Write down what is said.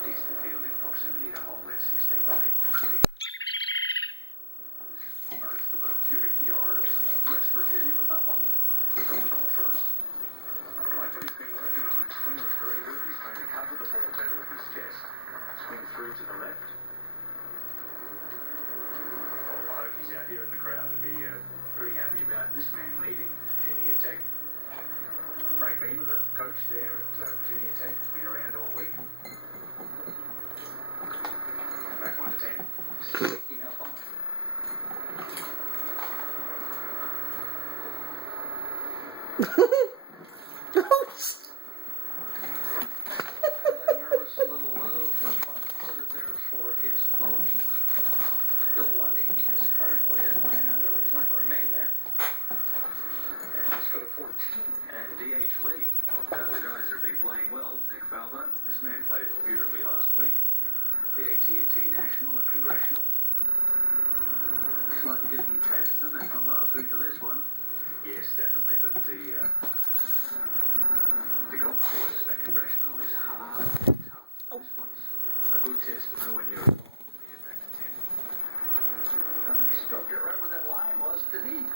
Needs the field in proximity to hole there, 16 feet. First of a cubic yard of West Virginia with that one. From the ball first. Like what he's been working on. His swing was very good. He's trying to cover the ball better with his chest. Swing through to the left. All the Hokies out here in the crowd would be pretty happy about this man leading Virginia Tech. Frank Beamer, the coach there at Virginia Tech, has been around all week. Back 1 to 10. Sticking up on it. Nervous, a little low, quarter there for his bogey. Bill Lundy is currently at 9 under, but he's not going to remain there. And let's go to 14. And DH lead. The guys that have been playing well, Nick Faldo. This man played beautifully last week. The AT&T National and Congressional. Slightly different test, isn't it, from last week to this one? Yes, definitely, but the golf course at Congressional is hard and tough. This one's a good test to know when you're along to get back to 10. He struck it right where that line was, didn't he?